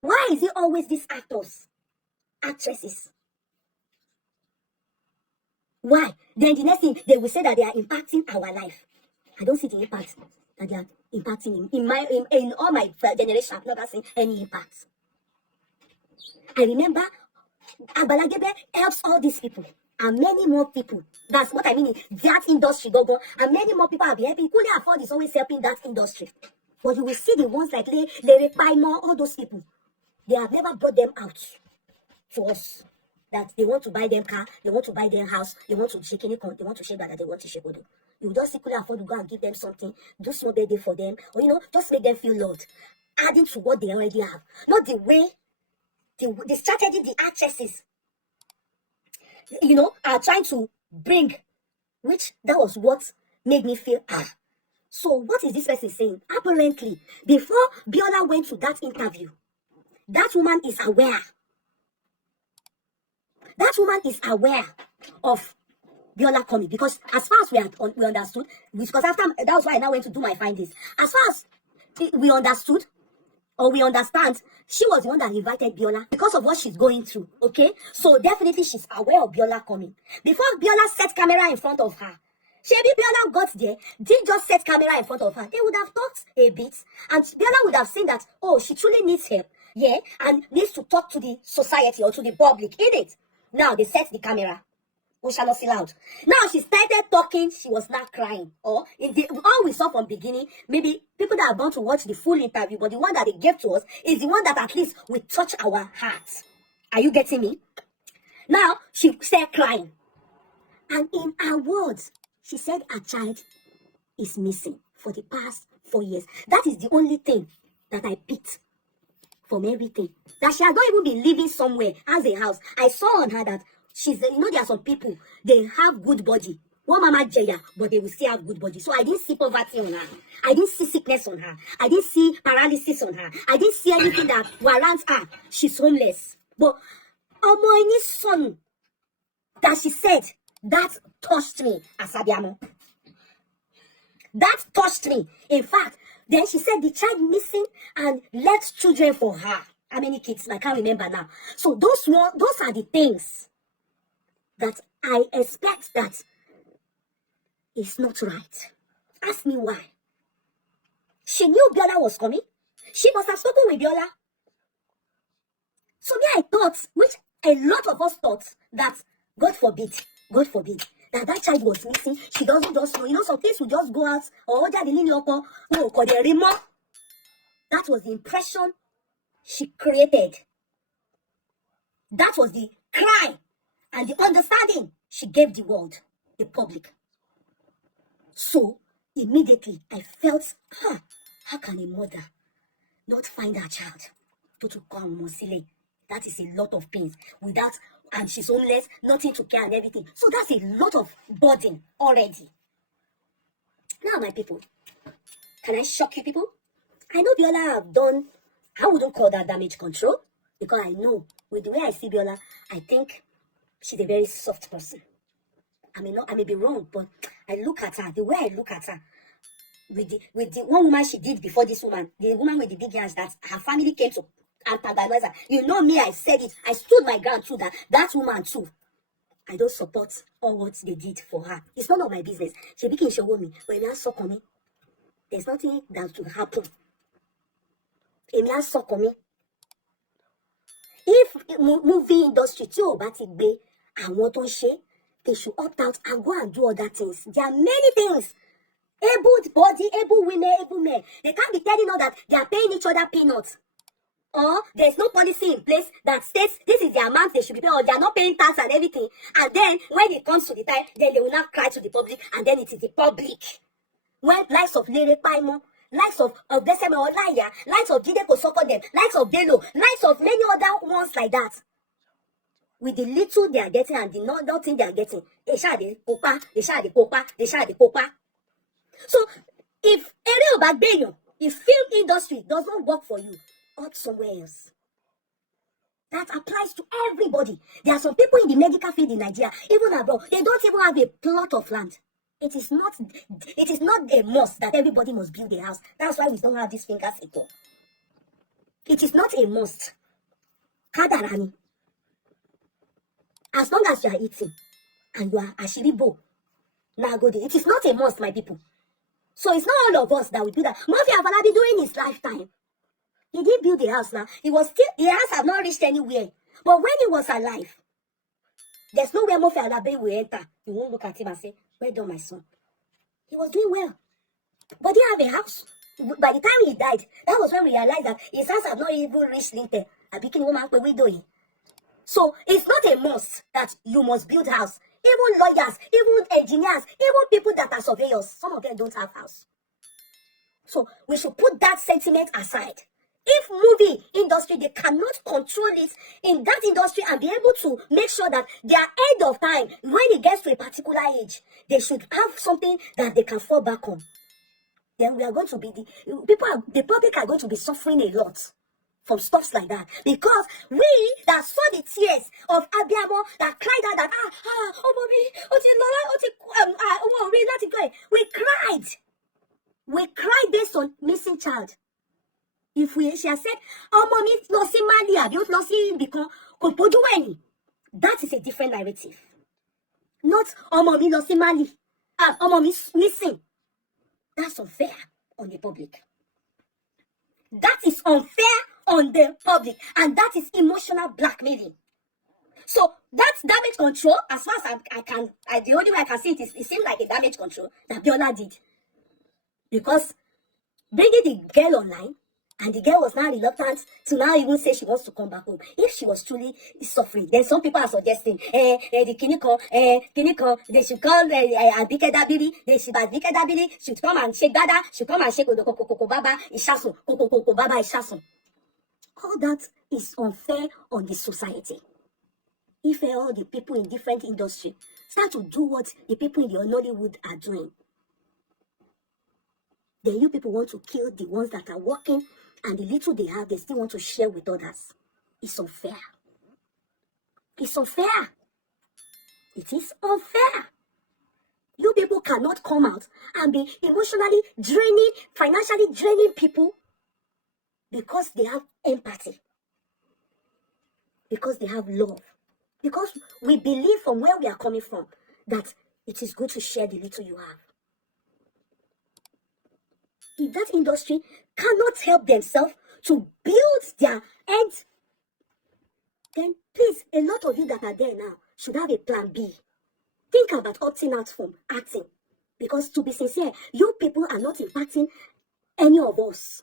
Why is it always these actors, actresses? Why? Then the next thing, they will say that they are impacting our life. I don't see the impact that they are impacting in all my generation. I've never seen any impact. I remember Abalagebe helps all these people and many more people. That's what I mean. That industry, go, and many more people have been helping. Kuli Afford is always helping that industry. But you will see the ones like all those people. They have never brought them out to us. That they want to buy them car, they want to buy their house, they want to shake any con, they want to shake that, they want to shake Odo. You just simply afford to go and give them something, do small birthday for them, or just make them feel loved, adding to what they already have. Not the way, the strategy the actresses, are trying to bring, which that was what made me feel, so what is this person saying? Apparently, before Biola went to that interview, that woman is aware. That woman is aware of Biola coming, because as far as we understood, because after that was why I now went to do my findings. As far as we understood or we understand, she was the one that invited Biola because of what she's going through. Okay, so definitely she's aware of Biola coming. Before Biola set camera in front of her, Shebi Biola got there, didn't just set camera in front of her. They would have talked a bit, and Biola would have seen that, oh, she truly needs help, yeah, and needs to talk to the society or to the public, in it. Now they set the camera. We shall not see loud. Now she started talking. She was not crying. Or all we saw from beginning, maybe people that are bound to watch the full interview, but the one that they gave to us is the one that at least will touch our hearts. Are you getting me? Now she started crying, and in her words, she said her child is missing for the past 4 years. That is the only thing that I picked from everything. That she has not even been living somewhere as a house. I saw on her that she's, there are some people, they have good body. One mama Jaya, but they will still have good body. So I didn't see poverty on her. I didn't see sickness on her. I didn't see paralysis on her. I didn't see anything that warrants her. She's homeless. But Omoini's son, that she said, that touched me, Asabiamo. That touched me. In fact, then she said the child missing and left children for her. How many kids? I can't remember now. So those are the things that I expect that is not right. Ask me why. She knew Biola was coming. She must have spoken with Biola. So me, I thought, which a lot of us thought, that God forbid, that child was missing. She doesn't just know. Some things will just go out. Or that was the impression she created. That was the cry and the understanding she gave the world, the public. So immediately I felt, how can a mother not find her child? That is a lot of pains. Without, and she's homeless, nothing to care and everything. So that's a lot of burden already. Now, my people, can I shock you people? I know Biola have done, I wouldn't call that damage control, because I know with the way I see Biola, I think she's a very soft person. I may be wrong, but I look at her, the way I look at her, with the one woman she did before this woman, the woman with the big hands that her family came to antagonize her. You know me, I said it. I stood my ground too, that woman too. I don't support all what they did for her. It's none of my business. She became show me. When we are so coming, there's nothing that will happen. If movie industry too, but and what on share, they should opt out and go and do other things. There are many things. Able body, able women, able men. They can't be telling us that they are paying each other peanuts. Or there's no policy in place that states this is the amount they should be paying, or they are not paying tax and everything. And then when it comes to the time, then they will not cry to the public, and then it is the public. When likes of Lere Paimo, likes of Beseme Olaya, likes of Jide Kosoko them, likes of Bello, likes of many other ones like that. With the little they are getting and the nothing they are getting, they shall the popa. So if area of Bagbeyo, if film industry does not work for you, opt somewhere else. That applies to everybody. There are some people in the medical field in Nigeria, even abroad, they don't even have a plot of land. It is not a must that everybody must build a house. That's why we don't have these fingers at all. It is not a must. Kadarani. As long as you are eating and you are Àṣírí bo, Nagode, it is not a must, my people. So it's not all of us that will do that. Murphy Afolabi during his lifetime, he didn't build a house now. The house had not reached anywhere. But when he was alive, there's nowhere Murphy Afolabi will enter. You won't look at him and say, well done, my son. He was doing well. But he didn't have a house. By the time he died, that was when we realized that his house had not even reached Lintel. So it's not a must that you must build house. Even lawyers, even engineers, even people that are surveyors, some of them don't have house. So we should put that sentiment aside. If movie industry, they cannot control it in that industry and be able to make sure that their end of time, when it gets to a particular age, they should have something that they can fall back on. Then we are going to be the public are going to be suffering a lot from stuff like that, because we that saw the tears of Abiamo that cried out that we cried based on missing child. If she has said that is a different narrative. Not missing. That's unfair on the public. That is unfair on the public, and that is emotional blackmailing. So that's damage control. As far as the only way I can see it seems like a damage control that Biola did, because bringing the girl online, and the girl was now reluctant to now even say she wants to come back home. If she was truly suffering, then some people are suggesting, the Kiniko, they should call Abike Dabiri, they should Abike Dabiri, should come and shake Dada, should come and shake Baba Ishasun. All that is unfair on the society. If all the people in different industries start to do what the people in the Nollywood are doing, then you people want to kill the ones that are working, and the little they have, they still want to share with others. It's unfair. It's unfair. It is unfair. You people cannot come out and be emotionally draining, financially draining people because they have empathy, because they have love, because we believe from where we are coming from that it is good to share the little you have. If that industry cannot help themselves to build their end, then please, a lot of you that are there now should have a plan B. Think about opting out from acting. Because to be sincere, you people are not impacting any of us.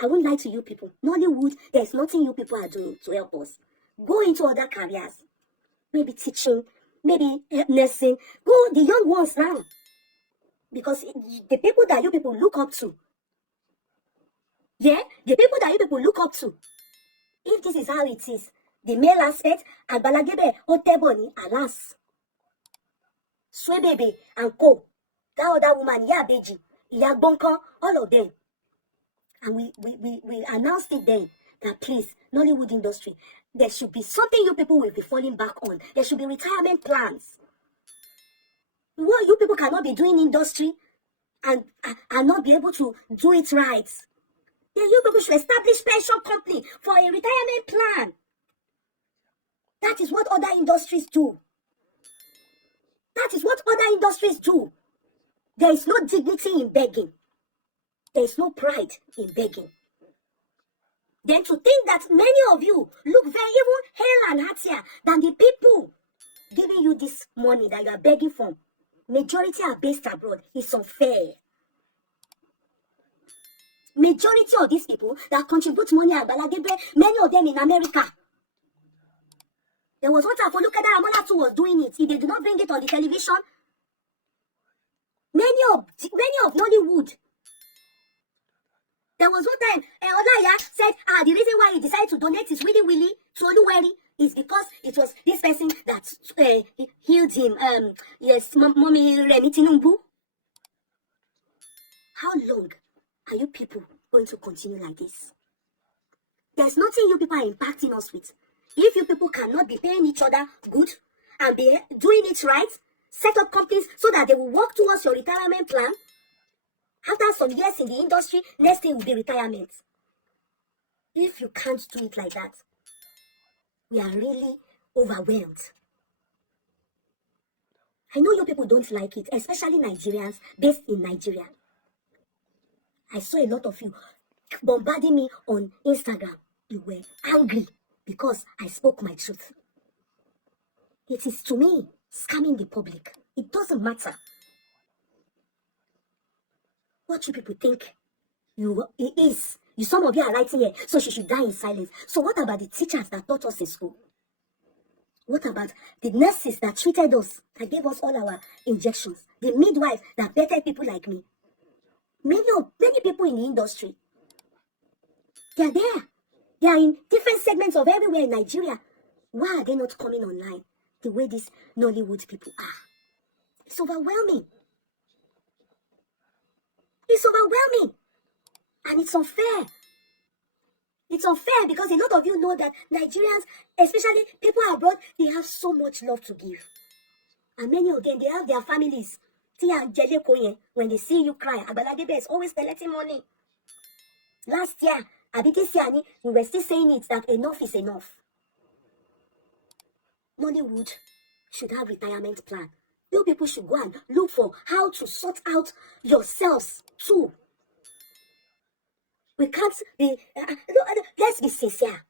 I won't lie to you people. Nollywood, there's nothing you people are doing to help us. Go into other careers. Maybe teaching, maybe nursing. Go the young ones now. Because the people that you people look up to, the people that you people look up to, if this is how it is, the male aspect, Agbalagebe, Oteboni, alas, Swebebe, and Co, that other woman, Beji, Bonko, all of them. And we announced it then that please, Nollywood industry, there should be something you people will be falling back on. There should be retirement plans. Well, you people cannot be doing industry and not be able to do it right. Then you people should establish pension company for a retirement plan. That is what other industries do. That is what other industries do. There is no dignity in begging. There is no pride in begging. Then to think that many of you look very even hale and heartier than the people giving you this money that you are begging for. Majority are based abroad. It's unfair. Majority of these people that contribute money at Balagebre, many of them in America. There was one time for look at that Amolatu was doing it. If they do not bring it on the television, many of Nollywood. There was one time Olaya said, the reason why he decided to donate his Willy to Oluweri is because it was this person that healed him. Yes, Mommy Remi Tinumbu. How long are you people going to continue like this? There's nothing you people are impacting us with. If you people cannot be paying each other good and be doing it right, set up companies so that they will work towards your retirement plan. After some years in the industry, next thing will be retirement. If you can't do it like that, we are really overwhelmed. I know you people don't like it, especially Nigerians based in Nigeria. I saw a lot of you bombarding me on Instagram. You were angry because I spoke my truth. It is, to me, scamming the public. It doesn't matter what you people think it is. Some of you are writing here, so she should die in silence. So what about the teachers that taught us in school? What about the nurses that treated us, that gave us all our injections? The midwives that bettered people like me? Many people in the industry, they are there. They are in different segments of everywhere in Nigeria. Why are they not coming online the way these Nollywood people are? It's overwhelming. It's overwhelming. And it's unfair. It's unfair because a lot of you know that Nigerians, especially people abroad, they have so much love to give. And many of them, they have their families. When they see you cry, Agbaladebe is always collecting money. Last year, this year, we were still saying it, that enough is enough. Nollywood should have retirement plan. You people should go and look for how to sort out yourselves too. We can't be, let's be sincere.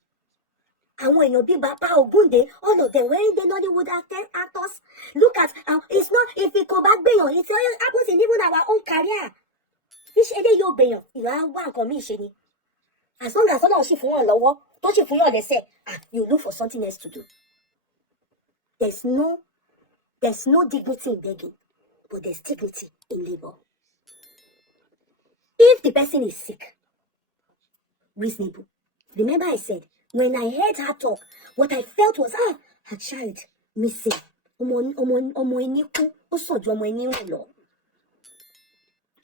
Àwọn èèyàn bíi Bàbá Ògúndé, all of them wearing the Nollywood actors. Look at, it's not, if it come back beyond, it happens in even our own career. Fish ede yo beyan, ìwà wà nǹkan mi ṣe ni. As long as someone ṣì fún wọn lọ́wọ́, tó ṣì fún yàn lẹ́sẹ̀, you look for something else to do. There's no dignity in begging, but there's dignity in labor. If the person is sick, reasonable. Remember I said, when I heard her talk, what I felt was, her child missing.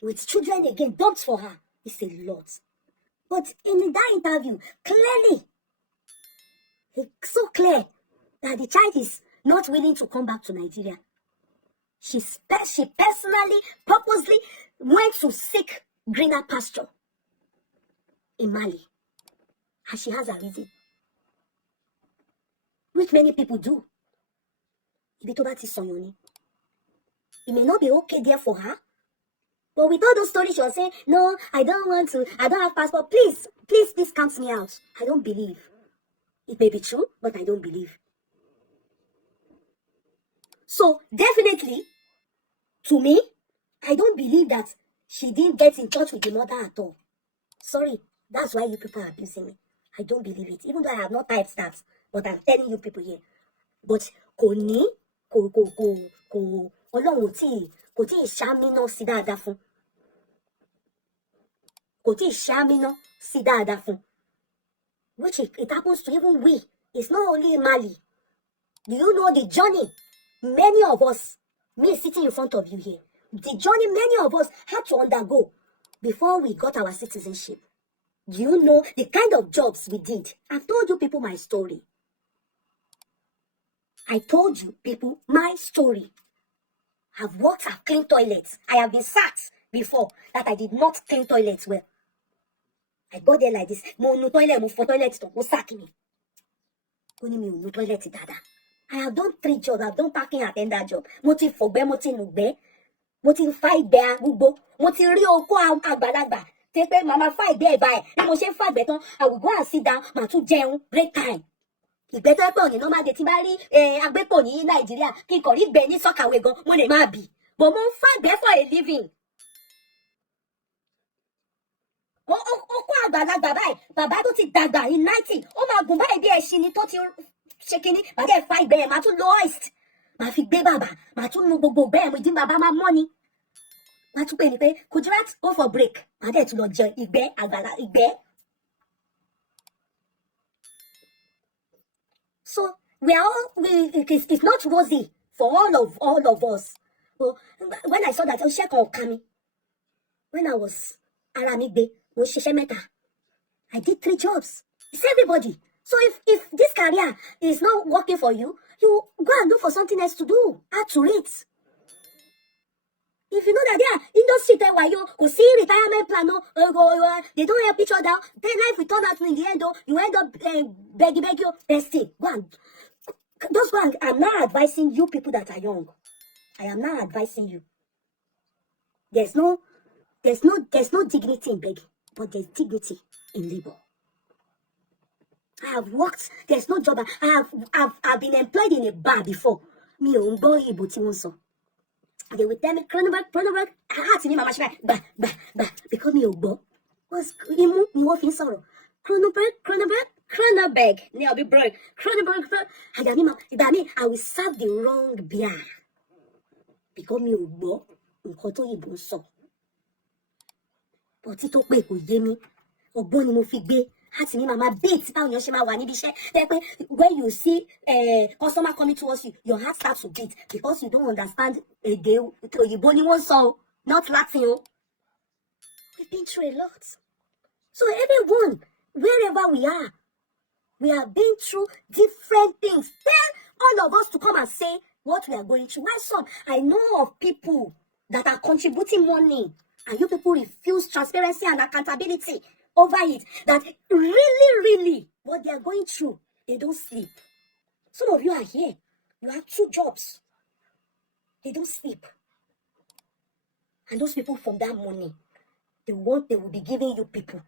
With children again dumped for her, it's a lot. But in that interview, clearly, it's so clear that the child is not willing to come back to Nigeria. She personally, purposely went to seek greener pasture in Mali. And she has a reason, which many people do. It may not be okay there for her, but with all those stories she was saying, no, I don't have passport, please count me out. I don't believe. It may be true, but I don't believe. So definitely, to me, I don't believe that she didn't get in touch with the mother at all. Sorry, that's why you people are abusing me. I don't believe it, even though I have not typed that, but I'm telling you people here. But Ọlọ́run kò tí ṣàmínà sí dáadáa fún. Kò tí ṣàmínà sí dáadáa fún. Which it happens to even we. It's not only in Mali. Do you know the journey many of us, me sitting in front of you here, the journey many of us had to undergo before we got our citizenship? Do you know the kind of jobs we did? I've told you people my story. I told you people my story. I've worked, I've cleaned toilets. I have been sacked before that I did not clean toilets well. I got there like this. Mo nu toilet, mo fọ toilet, mo sack me. Only me nu toilet dada. I have done 3 jobs. I've done parking attendant job. Mo ti fọ̀gbẹ́, mo ti nùgbẹ́. Mo ti fa ìgbẹ́ gbogbo. Mo ti rí oko àgbàlagbà. Take pé mama fa ìgbẹ́ ẹ̀ báyìí. Bí mo ṣe ń fa ìgbẹ́ tán, I will go and sit down. Màá tún jẹun break time. Ìgbẹ́ tó pé òní normal day tí bá rí agbépò ní Nàìjíríà kí n kàn rí ìgbẹ́ ní sọ́kàwé gan, mo lè má bì. But mo ń fa ìgbẹ́ for a living. Oko àgbàlagbà báyìí, bàbá tó ti dàgbà in 90, ó máa gùn báyìí bí ẹṣin ni tó ti ṣe kíní. Màá dẹ̀ fa ìgbẹ́ yẹn, màá tún lo hoist. Màá fi gbé bàbá, màá tún nu gbogbo ìgbẹ́ yẹn, mo dín bàbá máa mọ́ ni. Màá tún pè ní pé, Kudirat, go for break. Màá dẹ̀ tún lọ jẹ ìgbẹ́ àgbàlá ìgbẹ́. So it's not rosy for all of us. But when I saw that, when I was Aramigbe, I did 3 jobs. It's everybody. So if this career is not working for you, you go and look for something else to do. Add to it. If you know that they are industry, go see retirement plan, they don't help each other. Then life will turn out in the end, you end up begging, bestie. I'm not advising you people that are young. I am not advising you. There's no dignity in begging, but there's dignity in labor. I have worked. There's no job. I've been employed in a bar before. Me they will tell me Cronenberg. I had to name my machine. Because me was imu ni wo fin sọ̀rọ̀. Cronenberg. Ni I'll be broke. Cronenberg. I will serve the wrong beer. Because me nǹkan tó yìnbọn sọ. But tí tó pé kò yé mi. Ọgbọ́n ni mo fi gbé. Had to mama beat when you see customer coming towards you, your heart starts to beat because you don't understand a day you only one song, not Latin. We've been through a lot. So everyone, wherever we are, we have been through different things. Then all of us to come and say what we are going through. Why some? I know of people that are contributing money and you people refuse transparency and accountability over it, that really what they are going through, they don't sleep. Some of you are here, you have 2 jobs, they don't sleep, and those people from that money, they will be giving you people,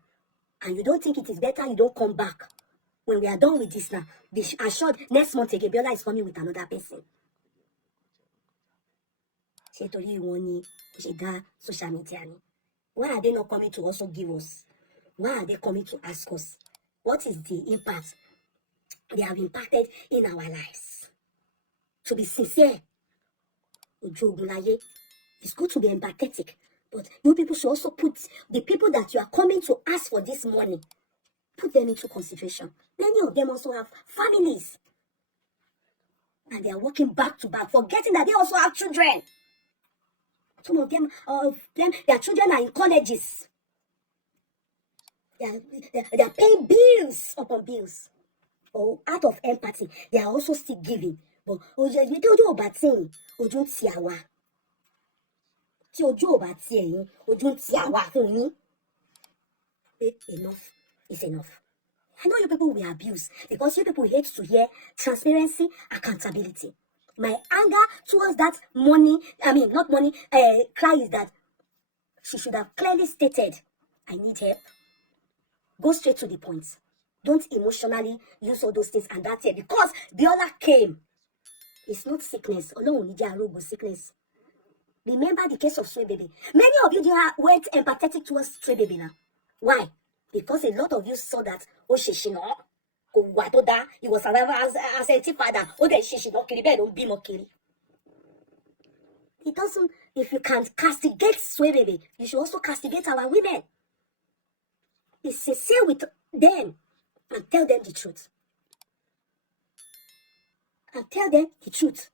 and you don't think it is better you don't come back. When we are done with this now, be assured next month again Biola is coming with another person. Social media. Why are they not coming to also give us? Why are they coming to ask us? What is the impact they have impacted in our lives? To be sincere, it's good to be empathetic, but you people should also put the people that you are coming to ask for this money, put them into consideration. Many of them also have families, and they are working back to back, forgetting that they also have children. Some of them, their children are in colleges. They are paying bills upon bills. Or out of empathy, they are also still giving. But enough is enough. I know you people will abuse because you people hate to hear transparency, accountability. My anger towards that cry is that she should have clearly stated, I need help. Go straight to the point. Don't emotionally use all those things and that's it. Because Biola came. It's not sickness. Sickness. Remember the case of Stray Baby. Many of you went empathetic towards Stray Baby now. Why? Because a lot of you saw that he was survivor as a father. It doesn't, if you can castigate Stray Baby, you should also castigate our women. Be sincere with them and tell them the truth. And tell them the truth.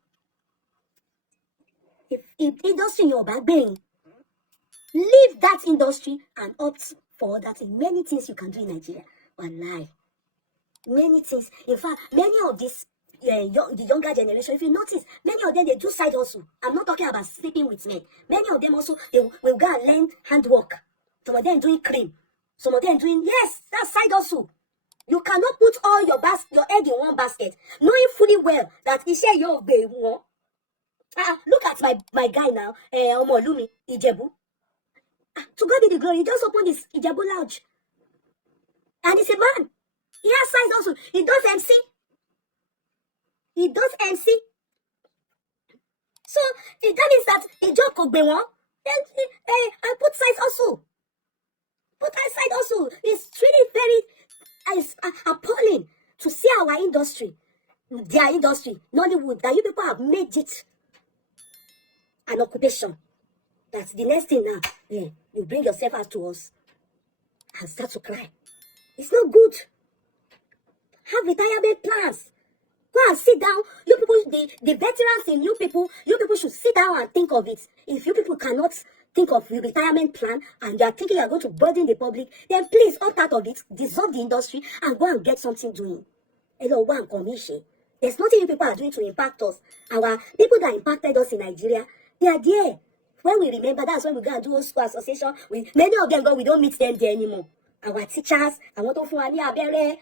If industry in your backbone, leave that industry and opt for that in many things you can do in Nigeria. Wallahi. Many things. In fact, many of this the younger generation, if you notice, many of them they do side hustle. I'm not talking about sleeping with men. Many of them also they will go and learn handwork. Some of them doing cream. Some of them doing, yes, that's side hustle. You cannot put all your egg in one basket, knowing fully well that it's your baby. Look at my guy now, Omolumi Ijebu. To God be the glory, he just opened this Ijebu lounge. And he's a man. He has side hustle. He does MC. He does MC. So that means that he just could be one. Then I put side hustle. But I side hustle is really very appalling to see our industry, their industry, Nollywood, that you people have made it an occupation. That's the next thing now. Yeah, you bring yourself out to us and start to cry. It's not good. Have retirement plans. Go and sit down. You people, the veterans in you people should sit down and think of it. If you people cannot think of the retirement plan and you are thinking you are going to burden the public, then please opt out of it, dissolve the industry, and go and get something doing. There's nothing you people are doing to impact us. Our people that impacted us in Nigeria, they are there. when we remember, that's when we go and do old school association. Many of them, God, we don't meet them there anymore. Our teachers, I want to fún wa ní abẹ́rẹ́,